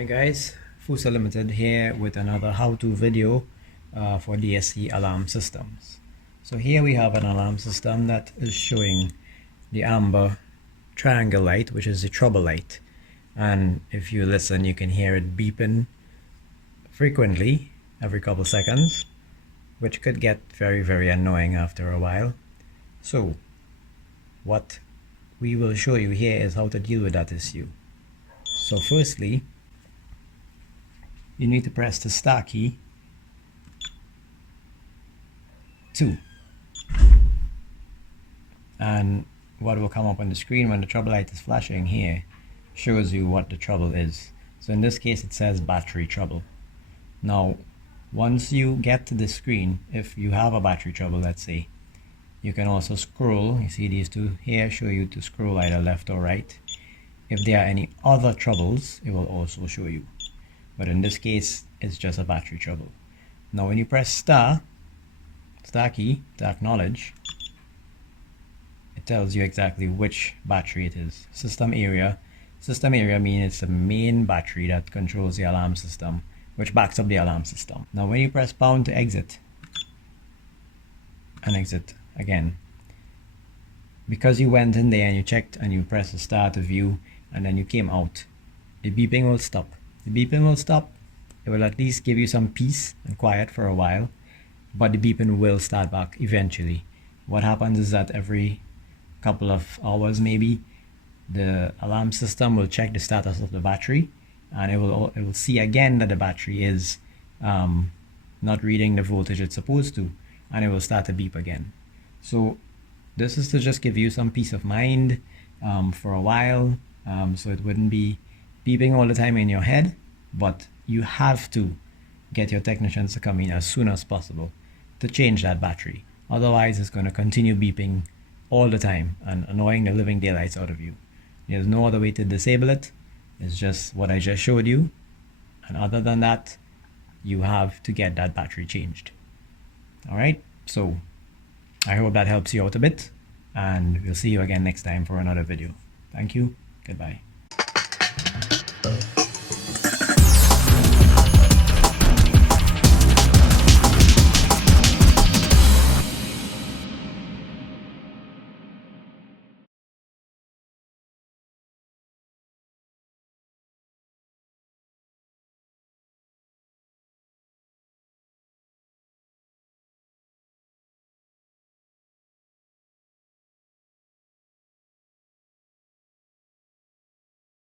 Hi guys, Fusa Limited here with another how-to video for DSC alarm systems. So here we have an alarm system that is showing the amber triangle light, which is the trouble light. And if you listen, you can hear it beeping frequently every couple seconds, which could get very annoying after a while. So what we will show you here is how to deal with that issue. So firstly, you need to press the star key 2, and what will come up on the screen when the trouble light is flashing here shows you what the trouble is. So in this case it says battery trouble. Now once you get to the screen, if you have a battery trouble, let's say, you can also scroll. You see these two here show you to scroll either left or right. If there are any other troubles, it will also show you, but in this case it's just a battery trouble. Now when you press star key to acknowledge, it tells you exactly which battery it is. System area means it's the main battery that controls the alarm system, which backs up the alarm system. Now when you press pound to exit and exit again, because you went in there and you checked and you press the star to view and then you came out, the beeping will stop. It will at least give you some peace and quiet for a while, but the beeping will start back eventually. What happens is that every couple of hours maybe, the alarm system will check the status of the battery, and it will see again that the battery is not reading the voltage it's supposed to, and it will start to beep again. So this is to just give you some peace of mind for a while, so it wouldn't be beeping all the time in your head, but you have to get your technicians to come in as soon as possible to change that battery. Otherwise it's going to continue beeping all the time and annoying the living daylights out of you. There's no other way to disable it. It's just what I just showed you, and other than that you have to get that battery changed. Alright, so I hope that helps you out a bit, and we'll see you again next time for another video. Thank you. Goodbye.